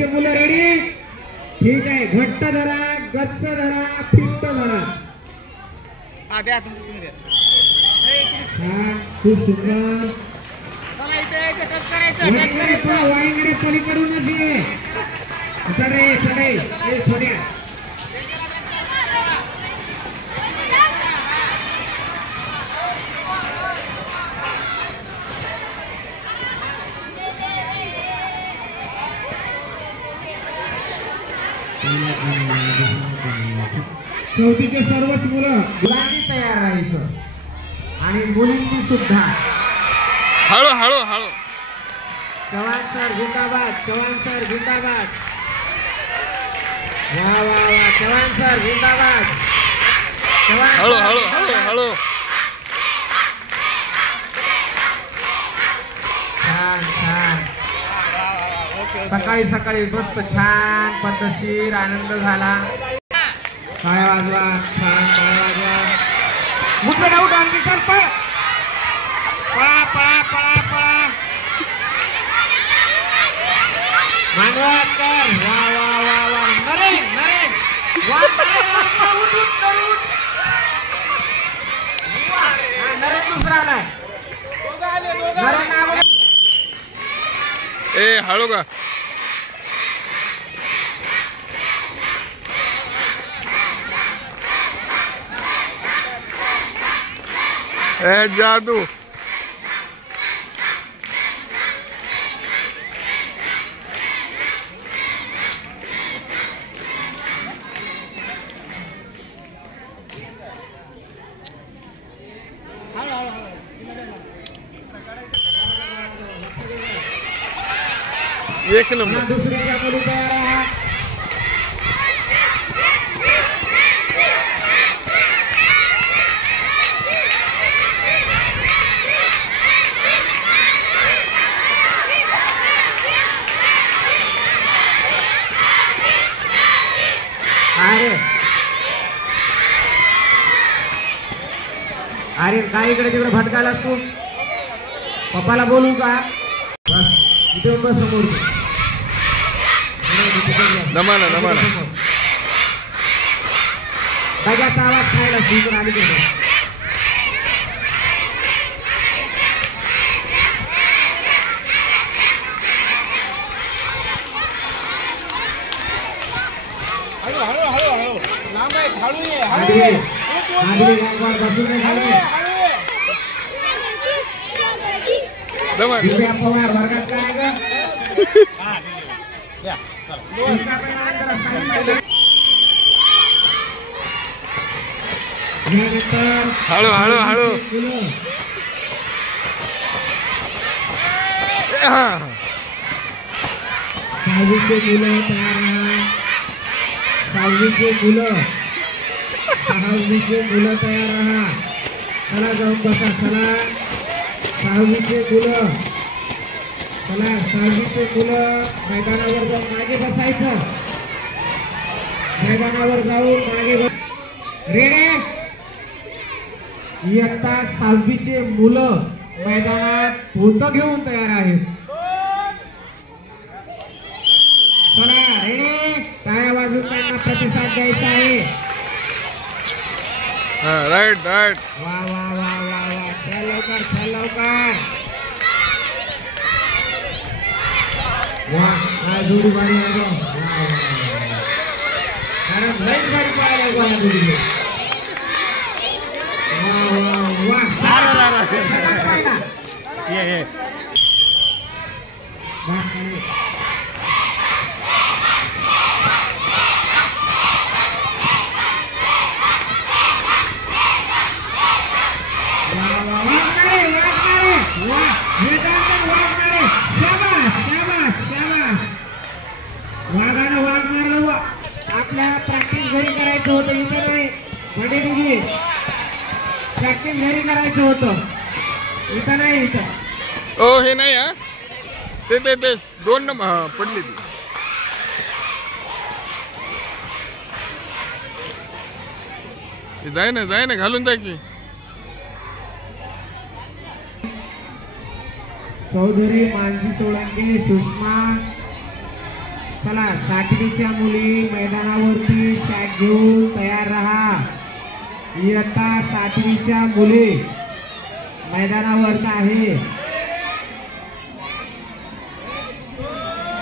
चौधरीचे मुलं रेडी? ठीक आहे. घट्ट धरा, गच्च धरा, फिट्ट धरा. खूप सुंदर. वाईंगडे पलीकडूनच ये. चढे चढे छोड्या. चौथीचे सर्वच मुलं मुलांनी तयार राहायचं आणि मुलींनी सुद्धा. हळू हळू हळू. चव्हाण सर जिंदाबाद, चव्हाण सर जिंदाबाद. वा वा वा, चव्हाण सर जिंदाबाद. हळू हळू हळू हळू. छान छान. सकाळी सकाळी मस्त छान पद्धतशीर आनंद झाला. टाळ्या वाजवा, छान टाळ्या वाजवा. मुख्य डाऊट आणखी सर पळा पळा पळा पळा. मानवाकर वा वा वा वा. नरे नरे वा नरे उठ उठ उठ. नरे दुसरा नाही. नरे नाव ए हळू का. ए जादू. एक नंबर. दुसरीच्या मुली तयार आहात. अरे काय इकडे तिकडे भटकायला तू? पप्पाला बोलू का? बस इथे बस समोर. दमाना दमाना. बघाचा आवाज खायला इकडून आली तिकडे. हळू हळू हळू हळू. लांब आहे. हळू ये हळू ये. ये. आधी गायकवाड बसून नाही खाली. दिव्या पवार वर्गात काय ग? हळू हळू हळू. सहावीचे मुलं तयार राहा. सहावीचे मुलं तयार राहा. चला जाऊन बसा. चला सहावीचे मुलं. चला सहावीचे मुलं मैदानावर जाऊन मागे बसायचं. मैदानावर जाऊन मागे रेडे. इयत्ता सहावीचे मुलं मैदानात पोतं घेऊन तयार आहेत. चला रेडे. टाळ्या वाजवून त्यांना प्रतिसाद द्यायचा आहे. Right right. वा वा वा वा वा. चल लवकर चल लवकर. वा काय जोडी बारी आहे. कारण लईच बारी पळायला गोळ्या जोडीने. वा वा वा. सगळ्यात पहिला. ये ये. वाघानं वाघ मारलं. आपल्या प्रॅक्टिस घरी करायचं होतं. इथं नाही पंडितजी. प्रॅक्टिस घरी करायचं होतं. इथं नाही. इथं ओ हे नाही. हा ते 2 नंबर पडली ती. जाय ना घालून जाय की. चौधरी मानसी सोळंके सुषमा चला 7वीच्या मुली मैदानावरती सॅट घेऊन तयार राहा. इयत्ता 7वीच्या मुली मैदानावर आहे.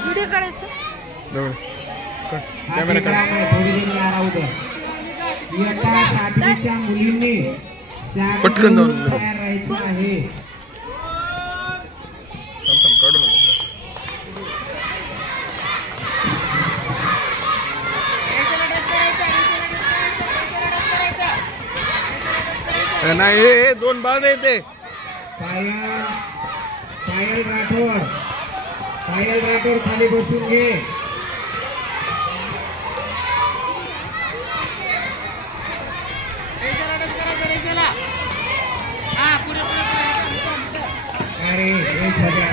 व्हिडिओ काढायचं कॅमेरा काढ. थोडी जण राहू द्या. इयत्ता 7वीच्या मुलींनी सॅट पटकन जाऊन घेऊन तयार राहायचं आहे. काढू नको. नाही हे 2 बाद येते. पायल राठोड खाली बसून घे. अरे एक हजार